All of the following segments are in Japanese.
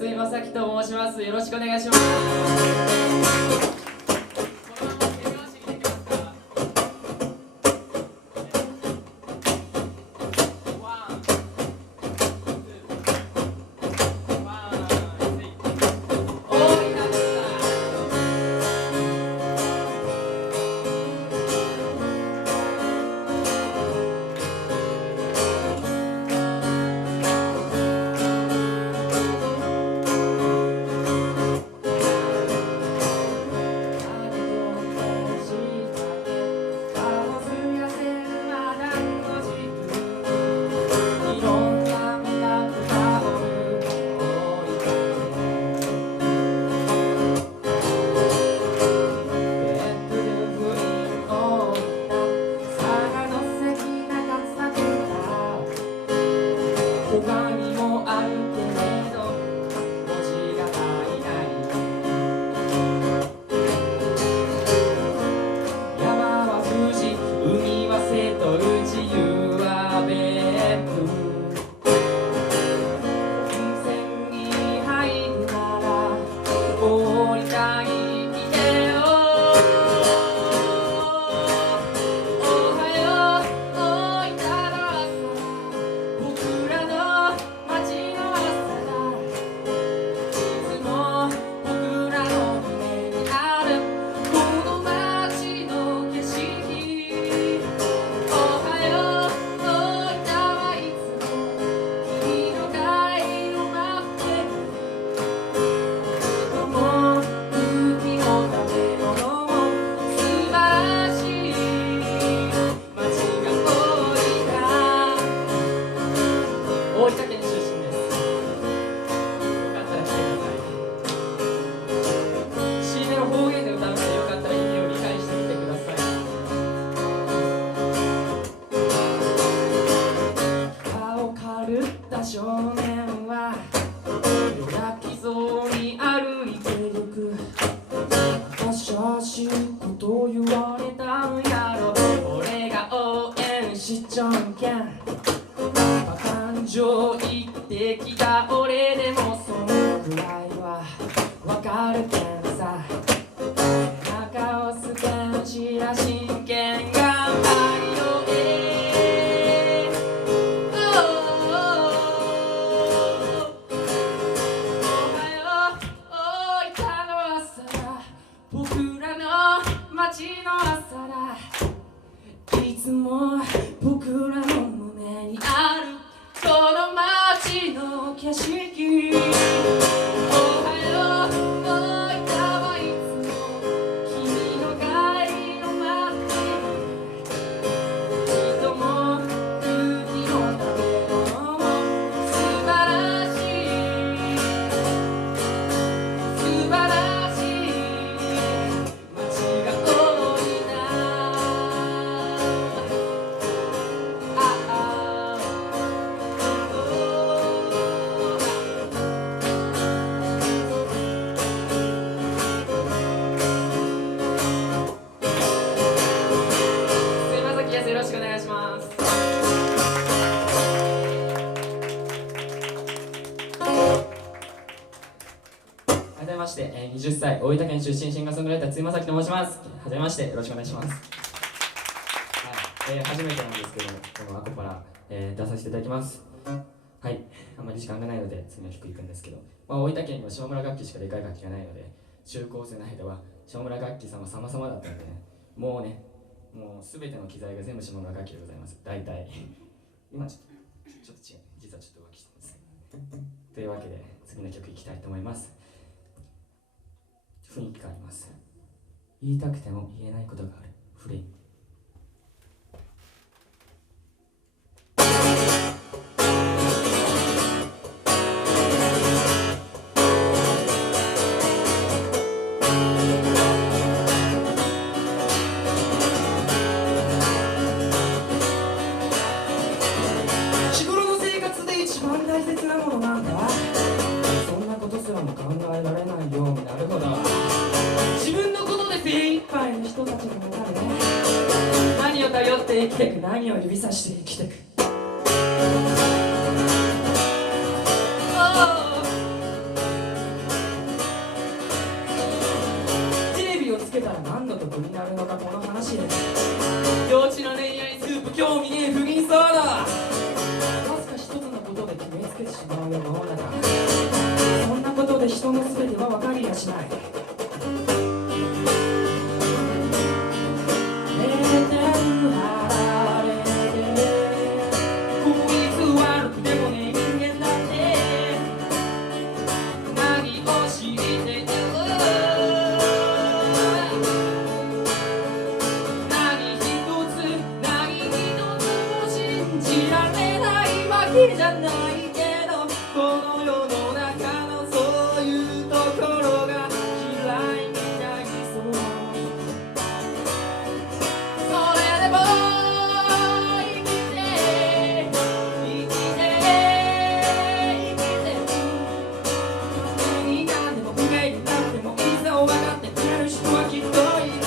筒井正樹と申します。よろしくお願いします。他にもあるけれど文字が足りない山は富士海は瀬戸内湯は別府温泉に入るなら降りたい来てよおはよう大分の朝僕らの街の朝だいつも僕らの胸にあるこの街の景色おはよう大分はいつも君の帰りを待ってる人も空気も食べ物も素晴らしい街が多いな大分県出身です。よかったら来てください。C メロ方言で歌うのでよかったら意味を理解してみてください。顔狂った少年は弱きそうに歩いてゆく私はしいこと言われたんやろ俺が応援しちょんけん感情言ってきた俺でもそのくらいはわかるけんさ背中をすけんしら真剣頑張りよおはよう大分の朝だ僕らの街の朝だいつも僕らの胸にあるこの街の景色おはよう大分はいつも君の帰りを待ってる人も空気も食べ物も素晴らしい素晴らしい街が多いなよろしくお願いします。はじめまして、20歳、大分県出身シンガーソングライター、津井正樹と申します。はじめまして、よろしくお願いします。はい、初めてなんですけど、このアコパラ、出させていただきます。はい、あんまり時間がないので、次の曲いくんですけど、大分県には下村楽器しかでかい楽器がないので、中高生の間は下村楽器様様々だったのでね、もうすべての機材が全部下村楽器でございます。大体今ちょっと違う、実はちょっと浮気してますというわけで次の曲いきたいと思います。雰囲気があります。言いたくても言えないことがあるフレーム。日頃の生活で一番大切なものなんだ。そんなことすらも考えられないようになるほど自分のことで精一杯の人たちの中でね、何を頼って生きていく、何を指さして生きていく。たら何の得になるのかこの話で幼稚な恋愛スープ興味ねえ不倫騒だわずか一つのことで決めつけてしまう世の中そんなことで人の全ては分かりやしないじゃないけどこの世の中のそういうところが嫌いになりそうそれでも生きて生きて生きてる何がでも不明になってもいざ分かってくれる人はきっといる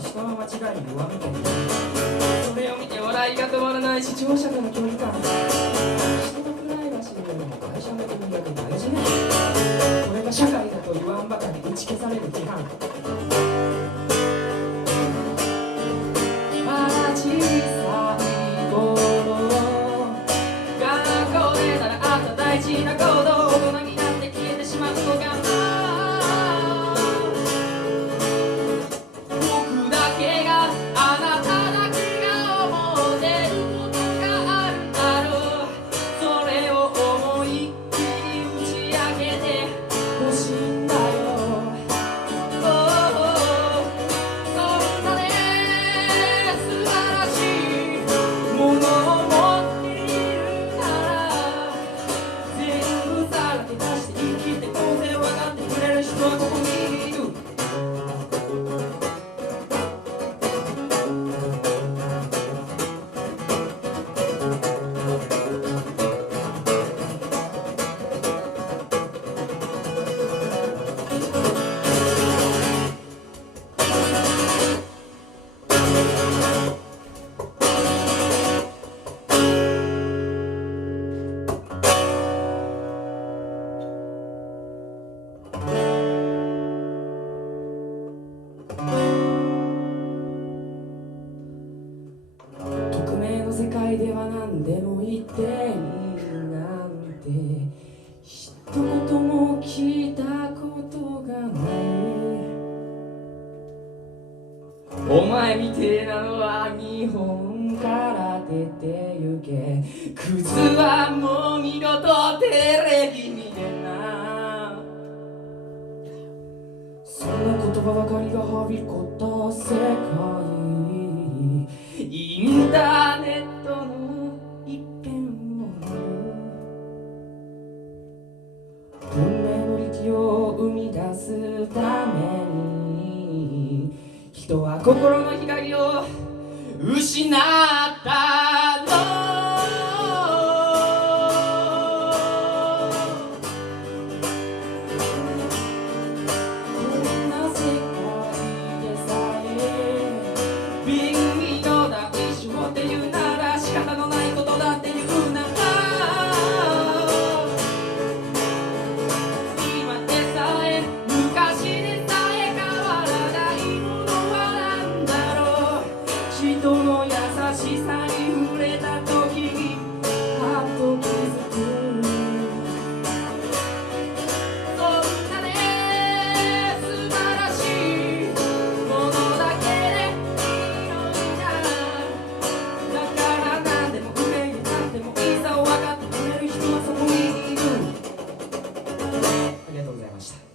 人の間違いに上見てそれを見て笑いが止まらない視聴者との距離感人のプライバシーよりも会社の分野で大事ねこれが社会だと言わんばかり打ち消される批判まだ小さい頃学校で習った大事なこと大人になって消えてしまうのかな世界では何でも言っているなんて一言も聞いたことがないお前みてえなのは日本から出て行けクズはもう二度とテレビ見れなそんな言葉ばかりがはびこった世界インターネットの一辺を文明の利器を生み出すために人は心の光を失ったの人の優しさに触れた時にはっと気づくそんなね素晴らしいものだけでいいのになだから何でも上に立ってもいざ分かってくれる人はそこにいるありがとうございました。